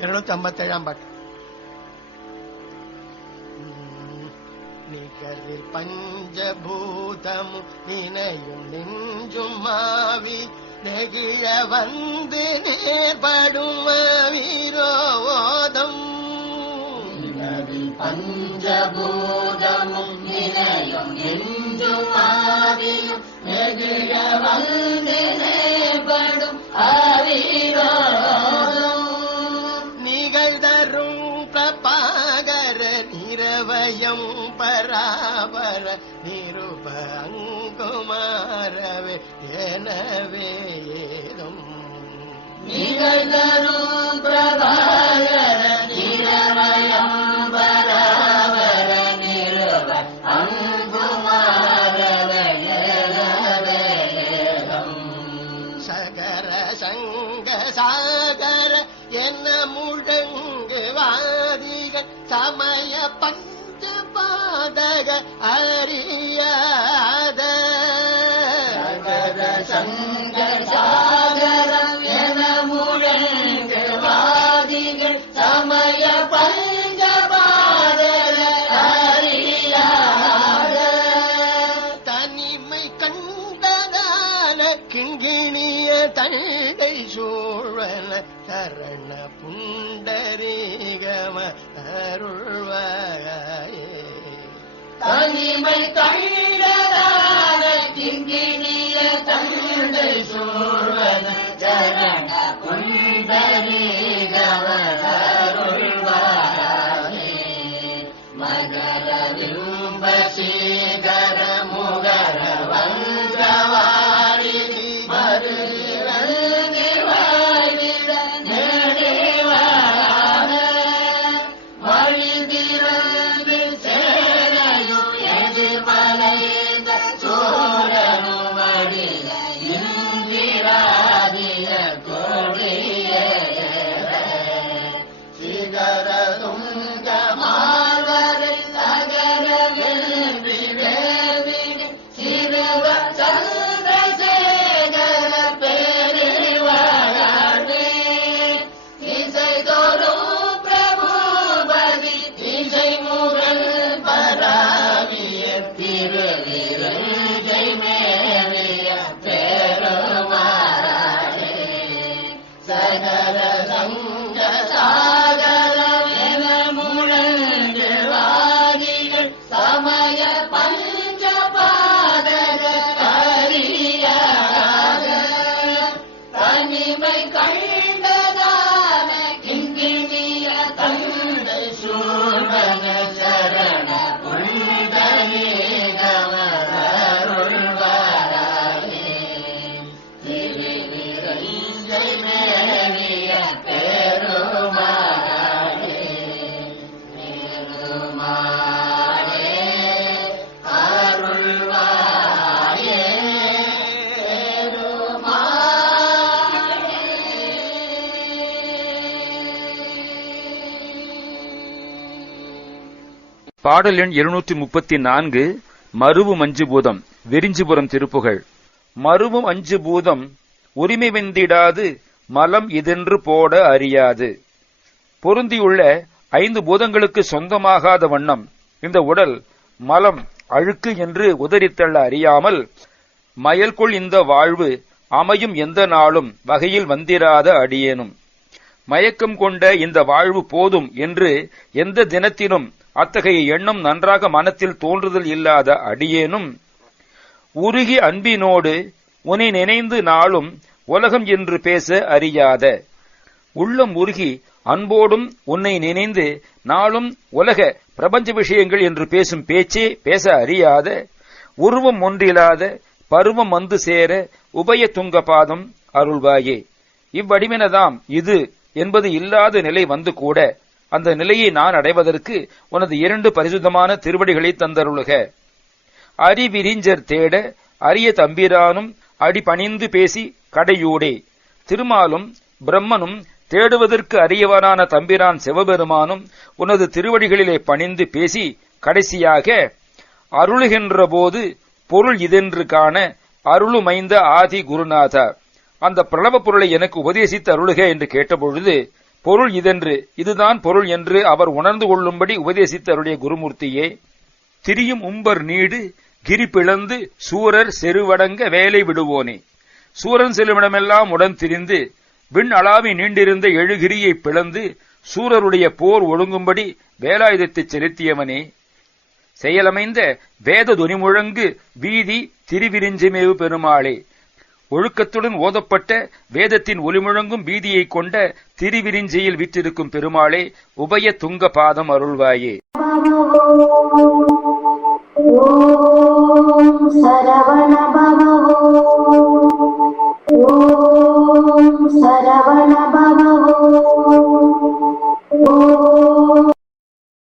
இருநூத்தி ஐம்பத்தேழாம் பாட்டு நிகரில் பஞ்சபூதமும் நினையும் நெஞ்சும் மாவி நெகிழ வந்து நேர்படும் வீரோதம் பஞ்சபூதமும் நினையும் நெஞ்சும் மாவியும் நெகிழ வந்து நேர்படும் அவிரோதம். நிகழ்தரும் பிரபாகர நிரவயம் பராபர நிருப அங்குமாரவே எனவே பாதக அறியாத. சகர சங்க சாகர என முழங்கு வாதிகள் சமய பஞ்ச பாதக அறியாத. தனிமை தண்டை சூழல புண்டரீகம அருள்வாயே. தனிமை கண்டதான கிண்கிணிய தண்டை சூழல சரண புண்டரீகம அருள்வாயே மகர விரும்ப சீதர Okay. பாடல் எண் இருநூற்றி முப்பத்தி நான்கு மருவும் அஞ்சு பூதம் வெறிஞ்சிபுரம் திருப்புகழ் மருவும் அஞ்சு பூதம் உரிமை வெந்திடாது மலம் இதென்று போட அறியாது. பொருந்தியுள்ள ஐந்து பூதங்களுக்கு சொந்தமாகாத வண்ணம். இந்த உடல் மலம் அழுக்கு என்று உதறித்தள்ள அறியாமல் மயல்கொள் இந்த வாழ்வு அமையும் எந்த நாளும் வகையில் வந்திராத அடியேனும். மயக்கம் கொண்ட இந்த வாழ்வு போதும் என்று எந்த தினத்திலும் அத்தகைய எண்ணம் நன்றாக மனத்தில் தோன்றுதல் இல்லாத அடியேனும் உருகி அன்பினோடு உன்னை நினைந்து நாளும் உலகம் என்று பேச அறியாத உள்ளம் உருகி அன்போடும் உன்னை நினைந்து நாளும் உலக பிரபஞ்ச விஷயங்கள் என்று பேசும் பேச்சே பேச அறியாத உருவம் ஒன்றில்லாத பருவம் வந்து சேர உபய துங்க பாதம் அருள்வாயே. இவ்வடிவினதாம் இது என்பது இல்லாத நிலை வந்து கூட அந்த நிலையை நான் அடைவதற்கு உனது இரண்டு பரிசுத்தமான திருவடிகளை தந்தருளுக. அறிவிரிஞ்சர் தேட அரிய தம்பிரானும் அடிபணிந்து பேசி கடையூடே. திருமாலும் பிரம்மனும் தேடுவதற்கு அரியவனான தம்பிரான் சிவபெருமானும் உனது திருவடிகளிலே பணிந்து பேசி கடைசியாக அருளுகின்ற போது பொருள் இதென்று காண அருளுமைந்த ஆதி குருநாதா அந்த பிரணவ பொருளை எனக்கு உபதேசித்து அருளுக என்று கேட்டபொழுது பொருள் இதென்று இதுதான் பொருள் என்று அவர் உணர்ந்து கொள்ளும்படி உபதேசித்த அவருடைய குருமூர்த்தியே திரியும் உம்பர் நீடு கிரி பிளந்து சூரர் செருவடங்க வேலை விடுவோனே. சூரன் செல்லுமிடமெல்லாம் உடன் திரிந்து விண் அளாவி நீண்டிருந்த எழுகிரியை பிளந்து சூரருடைய போர் ஒழுங்கும்படி வேலாயுதத்தை செலுத்தியவனே. செயலமைந்த வேத துணிமுழங்கு வீதி திருவிரிஞ்சிமேவு பெருமாளே. ஒழுக்கத்துடன் ஓதப்பட்ட வேதத்தின் ஒளிமுழங்கும் பீதியைக் கொண்ட திருவிரிஞ்சியில் விற்றிருக்கும் பெருமாளே உபய துங்க பாதம் அருள்வாயே சரவணபா